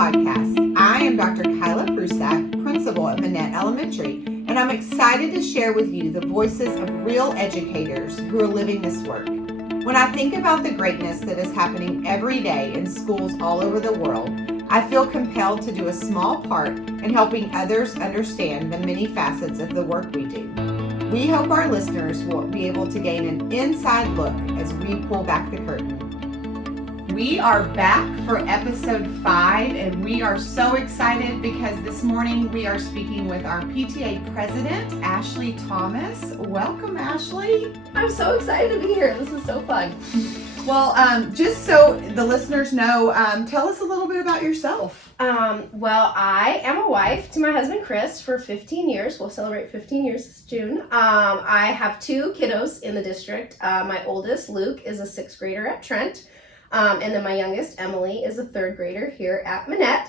podcast. I am Dr. Kyla Prusak, principal at Minett Elementary, and I'm excited to share with you the voices of real educators who are living this work. When I think about the greatness that is happening every day in schools all over the world, I feel compelled to do a small part in helping others understand the many facets of the work we do. We hope our listeners will be able to gain an inside look as we pull back the curtain. We are back for episode 5, and we are so excited because this morning we are speaking with our PTA president, Ashlee Thomas. Welcome, Ashlee. I'm so excited to be here. This is so fun. Well, just so the listeners know, tell us a little bit about yourself. Well, I am a wife to my husband, Chris, for 15 years. We'll celebrate 15 years this June. I have 2 kiddos in the district. My oldest, Luke, is a 6th grader at Trent. And then my youngest, Emily, is a 3rd grader here at Minett.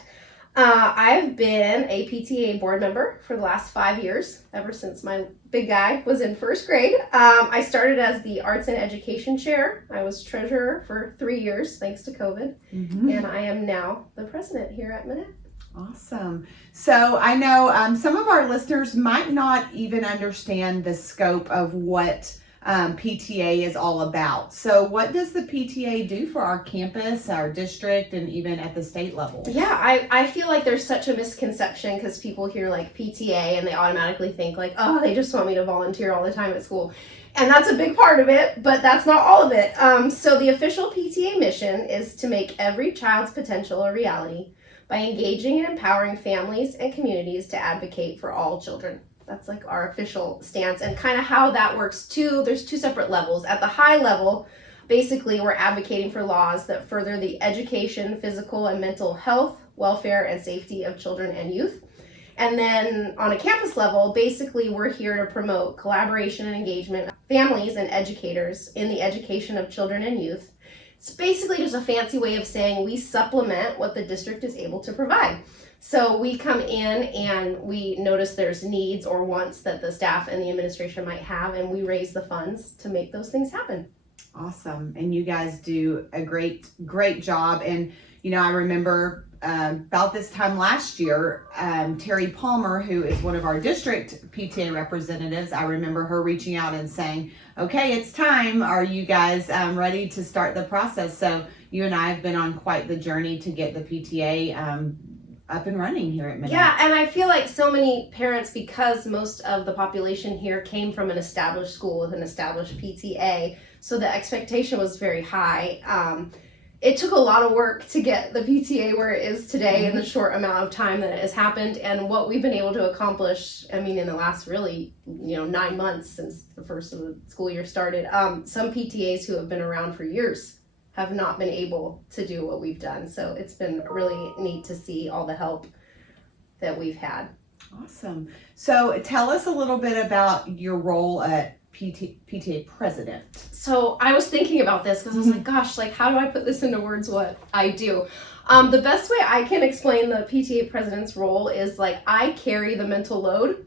I've been a PTA board member for the last 5 years, ever since my big guy was in 1st grade. I started as the Arts and Education Chair. I was treasurer for 3 years, thanks to COVID. And I am now the president here at Minett. Awesome. So I know some of our listeners might not even understand the scope of what PTA is all about. So what does the PTA do for our campus, our district, and even at the state level? Yeah, I feel like there's such a misconception because people hear like PTA and they automatically think like, oh, they just want me to volunteer all the time at school. And that's a big part of it, but that's not all of it. So the official PTA mission is to make every child's potential a reality by engaging and empowering families and communities to advocate for all children. That's like our official stance, and kind of how that works too. There's 2 separate levels. At the high level, basically we're advocating for laws that further the education, physical and mental health, welfare and safety of children and youth. And then on a campus level, basically we're here to promote collaboration and engagement of families and educators in the education of children and youth. It's basically just a fancy way of saying we supplement what the district is able to provide. So we come in and we notice there's needs or wants that the staff and the administration might have, and we raise the funds to make those things happen. Awesome. And you guys do a great job. And, you know, I remember about this time last year, Terry Palmer, who is one of our district PTA representatives, I remember her reaching out and saying, okay, it's time. Are you guys ready to start the process? So you and I have been on quite the journey to get the PTA up and running here at Minett. Yeah, and I feel like so many parents, because most of the population here came from an established school with an established PTA, so the expectation was very high. It took a lot of work to get the PTA where it is today in the short amount of time that it has happened, and what we've been able to accomplish, I mean, in the last really, 9 months since the first of the school year started, some PTAs who have been around for years have not been able to do what we've done. So it's been really neat to see all the help that we've had. Awesome. So tell us a little bit about your role at PTA president. So I was thinking about this because I was like, gosh, like how do I put this into words what I do? The best way I can explain the PTA president's role is like I carry the mental load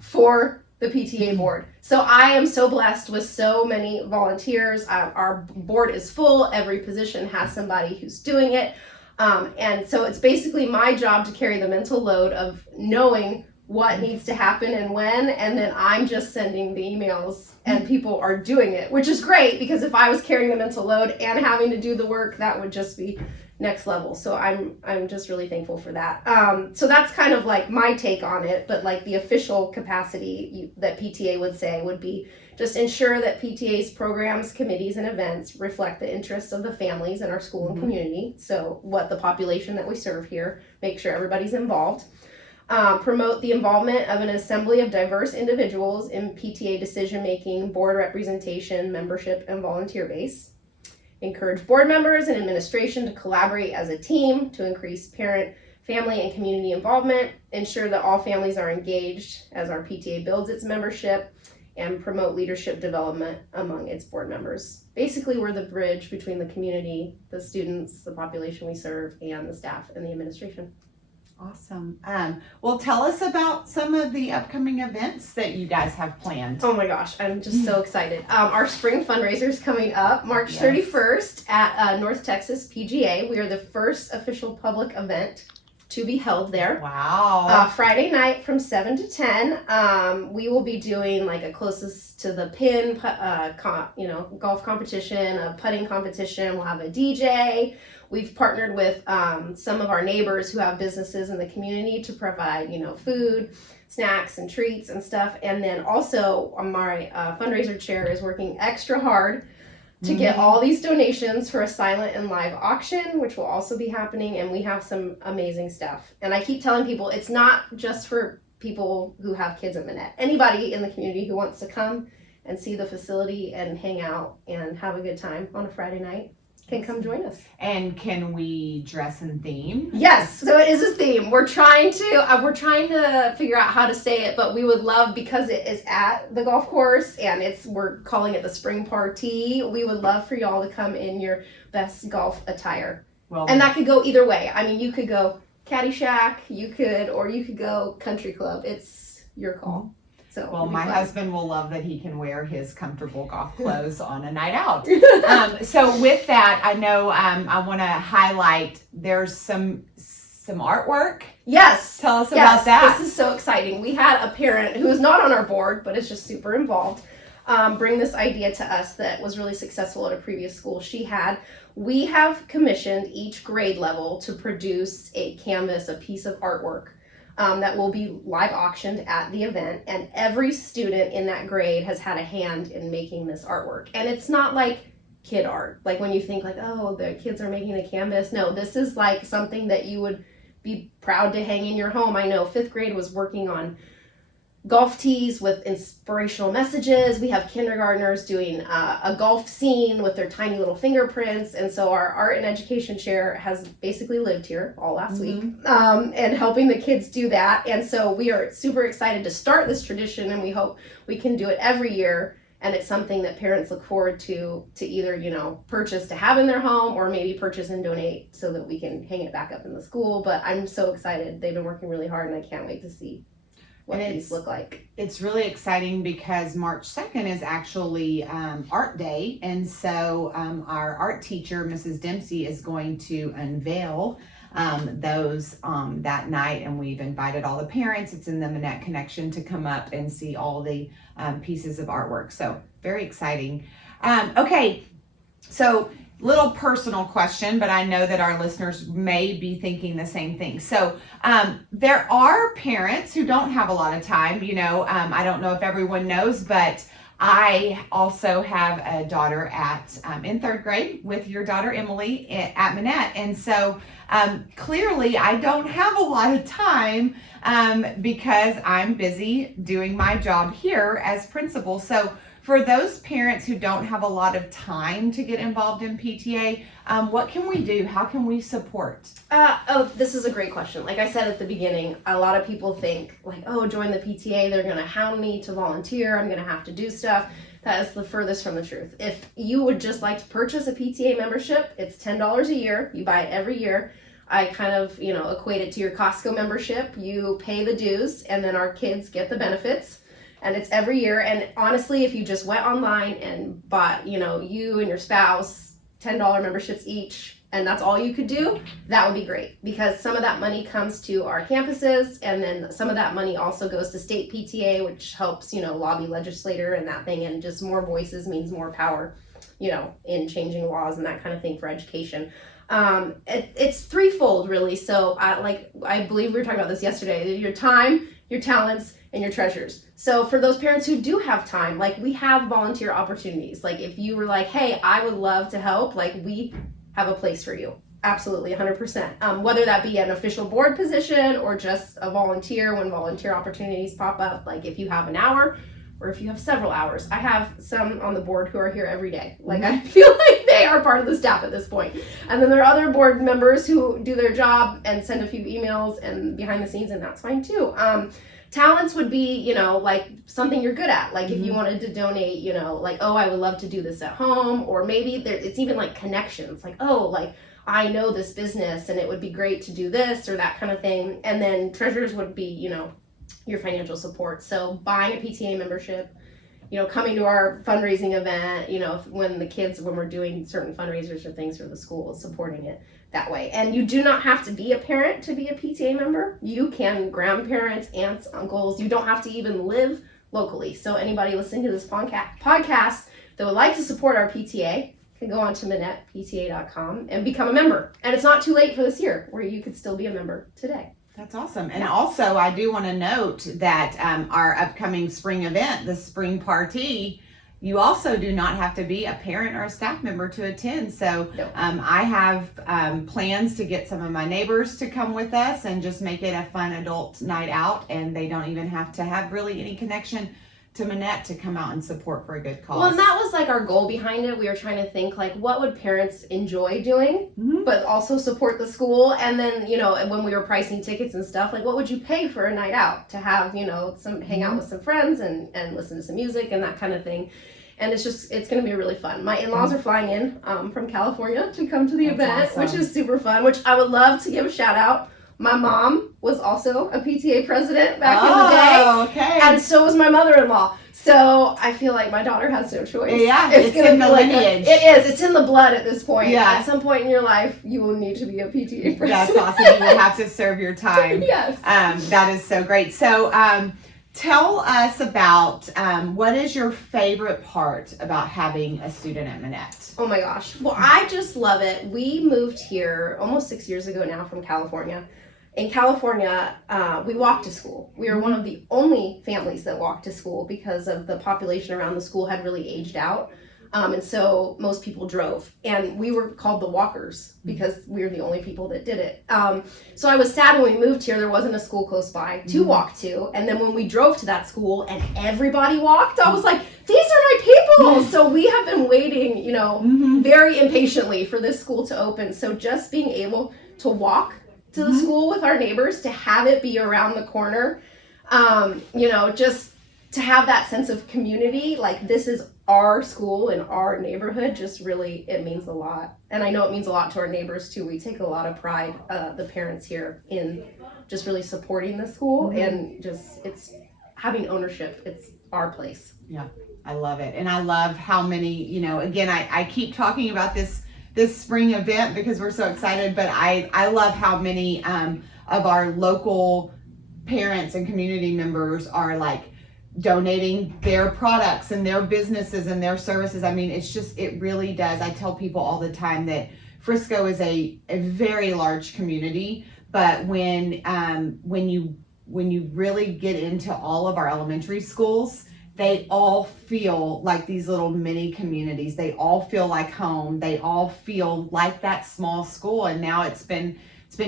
for the PTA board. So I am so blessed with so many volunteers. Our board is full. Every position has somebody who's doing it. And so it's basically my job to carry the mental load of knowing what needs to happen and when, and then I'm just sending the emails and people are doing it, which is great because if I was carrying the mental load and having to do the work, that would just be next level. So I'm just really thankful for that. So that's kind of like my take on it, but like the official capacity that PTA would say would be just ensure that PTA's programs, committees, and events reflect the interests of the families in our school and community. So what the population that we serve here, make sure everybody's involved. Promote the involvement of an assembly of diverse individuals in PTA decision-making, board representation, membership, and volunteer base. Encourage board members and administration to collaborate as a team to increase parent, family, and community involvement. Ensure that all families are engaged as our PTA builds its membership, and promote leadership development among its board members. Basically, we're the bridge between the community, the students, the population we serve, and the staff and the administration. Awesome. Well, tell us about some of the upcoming events that you guys have planned. Oh my gosh, I'm just so excited. Our spring fundraiser is coming up March Yes. 31st at North Texas PGA. We are the first official public event to be held there. Wow. Friday night from 7 to 10. We will be doing like a closest to the pin, golf competition, a putting competition. We'll have a DJ. We've partnered with some of our neighbors who have businesses in the community to provide, food, snacks, and treats and stuff. And then also my fundraiser chair is working extra hard to get all these donations for a silent and live auction, which will also be happening. And we have some amazing stuff. And I keep telling people it's not just for people who have kids at Minett. Anybody in the community who wants to come and see the facility and hang out and have a good time on a Friday night can come join us. And can we dress in theme? Yes, so it is a theme. We're trying to figure out how to say it, but we would love, because it is at the golf course and we're calling it the spring party. We would love for y'all to come in your best golf attire. Well, And that could go either way. I mean, you could go Caddyshack, you could go country club. It's your call. So well, my husband will love that he can wear his comfortable golf clothes on a night out. So with that, I know I want to highlight there's some artwork. Yes. Tell us about that. This is so exciting. We had a parent who is not on our board, but is just super involved, bring this idea to us that was really successful at a previous school she had. We have commissioned each grade level to produce a canvas, a piece of artwork that will be live auctioned at the event. And every student in that grade has had a hand in making this artwork. And it's not like kid art, like when you think like, oh, the kids are making a canvas. No, this is like something that you would be proud to hang in your home. I know 5th grade was working on golf tees with inspirational messages. We have kindergartners doing a golf scene with their tiny little fingerprints. And so our art and education chair has basically lived here all last week and helping the kids do that. And so we are super excited to start this tradition, and we hope we can do it every year. And it's something that parents look forward to either, purchase to have in their home, or maybe purchase and donate so that we can hang it back up in the school. But I'm so excited. They've been working really hard, and I can't wait to see what these look like. It's really exciting because March 2nd is actually Art Day. And so our art teacher, Mrs. Dempsey, is going to unveil those that night. And we've invited all the parents. It's in the Minett Connection to come up and see all the pieces of artwork. So very exciting. Okay, so little personal question, but I know that our listeners may be thinking the same thing. So there are parents who don't have a lot of time. I don't know if everyone knows, but I also have a daughter in 3rd grade with your daughter Emily at Minett. And so clearly I don't have a lot of time because I'm busy doing my job here as principal. So for those parents who don't have a lot of time to get involved in PTA, what can we do? How can we support? This is a great question. Like I said at the beginning, a lot of people think like, oh, join the PTA, they're going to hound me to volunteer, I'm going to have to do stuff. That is the furthest from the truth. If you would just like to purchase a PTA membership, it's $10 a year. You buy it every year. I kind of, equate it to your Costco membership. You pay the dues, and then our kids get the benefits. And it's every year. And honestly, if you just went online and bought, you and your spouse $10 memberships each, and that's all you could do, that would be great. Because some of that money comes to our campuses, and then some of that money also goes to state PTA, which helps, lobby legislator and that thing. And just more voices means more power, in changing laws and that kind of thing for education. It's threefold, really. So I believe we were talking about this yesterday. Your time, your talents, and your treasures. So for those parents who do have time, we have volunteer opportunities. Like if you were like, hey, I would love to help, we have a place for you. Absolutely, 100%. Whether that be an official board position or just a volunteer when volunteer opportunities pop up, if you have an hour or if you have several hours. I have some on the board who are here every day. I feel like they are part of the staff at this point. And then there are other board members who do their job and send a few emails and behind the scenes, and that's fine too. Talents would be, something you're good at. If you wanted to donate, oh, I would love to do this at home. Or maybe it's even connections. I know this business and it would be great to do this or that kind of thing. And then treasurers would be, your financial support. So buying a PTA membership, coming to our fundraising event, when we're doing certain fundraisers or things for the school, supporting it that way. And you do not have to be a parent to be a PTA member. You can grandparents, aunts, uncles. You don't have to even live locally. So anybody listening to this podcast that would like to support our PTA can go on to minettpta.com and become a member. And it's not too late for this year, where you could still be a member today. That's awesome. And also, I do want to note that our upcoming spring event, the spring party, you also do not have to be a parent or a staff member to attend. So Nope. I have plans to get some of my neighbors to come with us and just make it a fun adult night out. And they don't even have to have really any connection to Minett to come out and support for a good cause. Well, and that was like our goal behind it. We were trying to think like, what would parents enjoy doing, but also support the school? And then, when we were pricing tickets and stuff, like, what would you pay for a night out to have, some hang out with some friends and listen to some music and that kind of thing. And it's going to be really fun. My in-laws are flying in from California to come to the event, awesome. which is super fun, which I would love to give a shout out. My mom was also a PTA president back in the day. Okay. And so was my mother-in-law. So I feel like my daughter has no choice. Yeah, it's in the lineage. It is. It's in the blood at this point. Yeah. At some point in your life, you will need to be a PTA president. That's awesome. You will have to serve your time. Yes. That is so great. So tell us about what is your favorite part about having a student at Minett? Oh my gosh. Well, I just love it. We moved here almost 6 years ago now from California. In California, we walked to school. We were one of the only families that walked to school because of the population around the school had really aged out. And so most people drove. And we were called the walkers because we were the only people that did it. So I was sad when we moved here, there wasn't a school close by to walk to. And then when we drove to that school and everybody walked, I was like, these are my people. So we have been waiting, very impatiently for this school to open. So just being able to walk to the school with our neighbors, to have it be around the corner, just to have that sense of community, like this is our school in our neighborhood, just really, it means a lot. And I know it means a lot to our neighbors too. We take a lot of pride, the parents here, in just really supporting the school and just, it's having ownership. It's our place. Yeah, I love it. And I love how many, again, I keep talking about this spring event because we're so excited, but I love how many of our local parents and community members are like donating their products and their businesses and their services. I mean, it really does. I tell people all the time that Frisco is a very large community, but when you really get into all of our elementary schools, they all feel like these little mini communities. They all feel like home. They all feel like that small school. And now it's been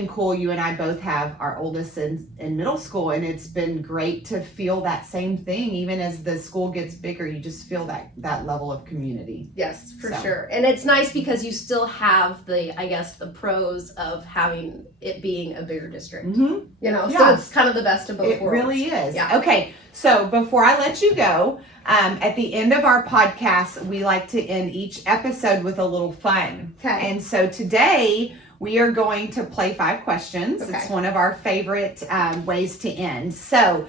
cool. You and I both have our oldest in middle school, and it's been great to feel that same thing. Even as the school gets bigger, you just feel that level of community. Yes, for sure. And it's nice because you still have the pros of having it being a bigger district. So it's kind of the best of both worlds. It really is. Yeah. Okay. So before I let you go, at the end of our podcast, we like to end each episode with a little fun. Okay. And so today we are going to play 5 questions. Okay. It's one of our favorite ways to end. So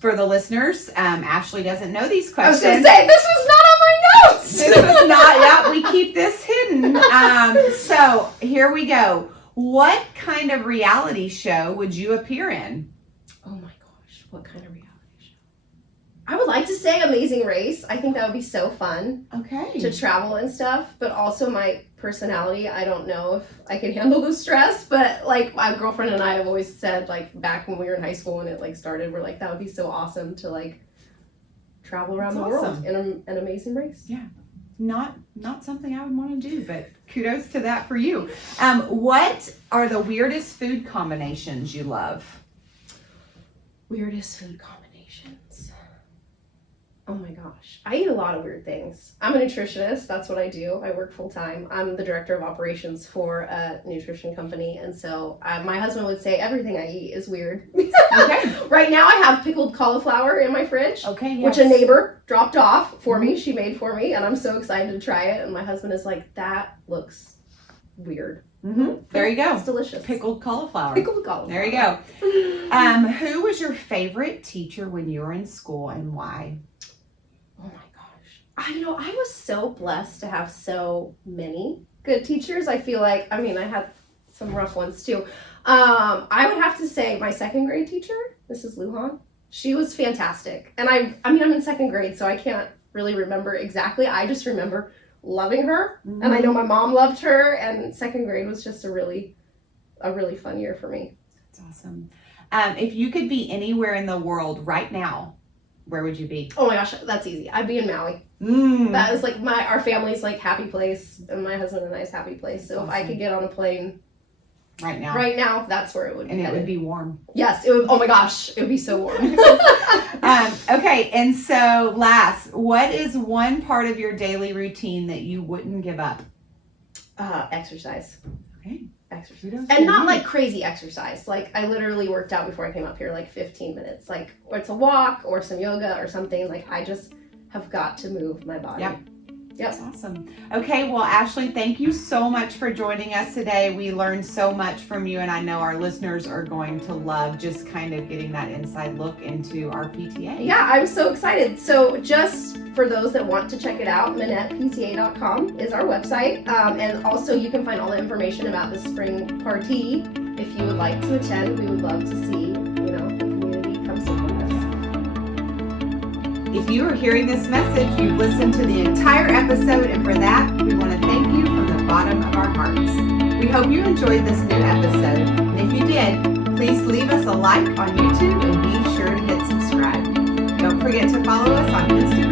for the listeners, Ashlee doesn't know these questions. I was going to say, this was not on my notes. This was not, yeah, we keep this hidden. So here we go. What kind of reality show would you appear in? Oh my gosh, what kind of reality show? I would like to say Amazing Race. I think that would be so fun. Okay. To travel and stuff, but also my personality, I don't know if I can handle the stress, but like my girlfriend and I have always said, like back when we were in high school and it like started, we're like, that would be so awesome to like travel around the world in an amazing race. Yeah. Not something I would want to do, but kudos to that for you. What are the weirdest food combinations you love? Weirdest food combinations. Oh my gosh. I eat a lot of weird things. I'm a nutritionist. That's what I do. I work full time. I'm the director of operations for a nutrition company. And so my husband would say everything I eat is weird. Okay. Right now I have pickled cauliflower in my fridge. Okay. Yes. Which a neighbor dropped off for me. She made for me. And I'm so excited to try it. And my husband is like, that looks weird. There you go. It's delicious. Pickled cauliflower. Pickled cauliflower. There you go. Who was your favorite teacher when you were in school and why? Oh my gosh. I was so blessed to have so many good teachers. I feel like, I had some rough ones too. I would have to say my second grade teacher, Mrs. Lujan, she was fantastic. And I'm in second grade, so I can't really remember exactly. I just remember loving her, and I know my mom loved her, and second grade was just a really fun year for me. That's awesome. If you could be anywhere in the world right now, where would you be? Oh my gosh, that's easy. I'd be in Maui. That is like our family's like happy place, and my husband and I's happy place. So if I could get on a plane right now, that's where it would be. And it would be warm. Yes, it would. Oh my gosh, it would be so warm. Okay, and so last, what is one part of your daily routine that you wouldn't give up? Exercise. Okay. Exercise. And not like crazy exercise. Like I literally worked out before I came up here, like 15 minutes. Like, or it's a walk or some yoga or something. Like I just have got to move my body. Yep. That's awesome. Okay, well, Ashlee, thank you so much for joining us today. We learned so much from you, and I know our listeners are going to love just kind of getting that inside look into our PTA. Yeah, I'm so excited. So just for those that want to check it out, minettpta.com is our website. And also you can find all the information about the spring party. If you would like to attend, we would love to see, the community come support us. If you are hearing this message, you've listened to the entire episode, and for that, we want to thank you from the bottom of our hearts. We hope you enjoyed this new episode, and if you did, please leave us a like on YouTube and be sure to hit subscribe. Don't forget to follow us on Instagram